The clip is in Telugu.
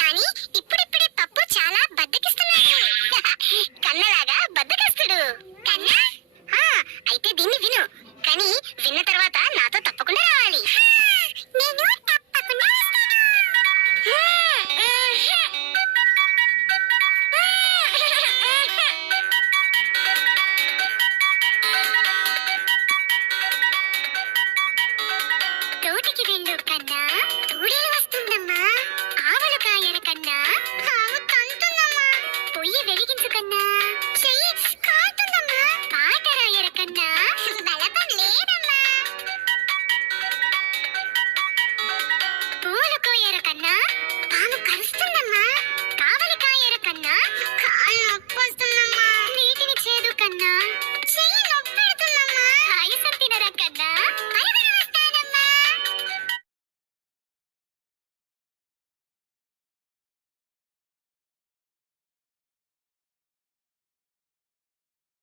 కానీ ఇప్పుడిప్పుడే పప్పు చాలా బద్దకిస్తున్నాడు. కన్నలాగా బద్దకిస్తుడు. కన్నా అయితే దీన్ని విను, కానీ విన్న తర్వాత నాతో తప్పకుండా రావాలి. నేను తప్పకుండా వస్తాను. తోటికి వెళ్ళు కన్నా, తోడేలు వస్తుందమ్మా. ఆవులు కాయల కన్నా, ఆవు తంతుందమ్మా. పొయ్యి వెలిగించు కన్నా.